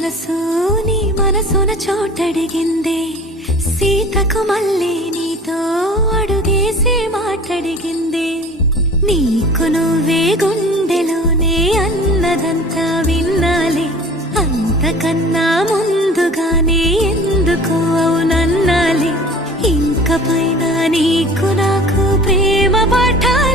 మనసు నీ మనసున చోటడిగిందే, సీతకు మళ్ళీ నీతో అడుగేసి మాటడిగిందే. నీకు నువ్వే గుండెలోనే అన్నదంతా విన్నాలే, అంతకన్నా ముందుగానే ఎందుకు అవునన్నాలే. ఇంక పైన నీకు నాకు ప్రేమ పాఠాలు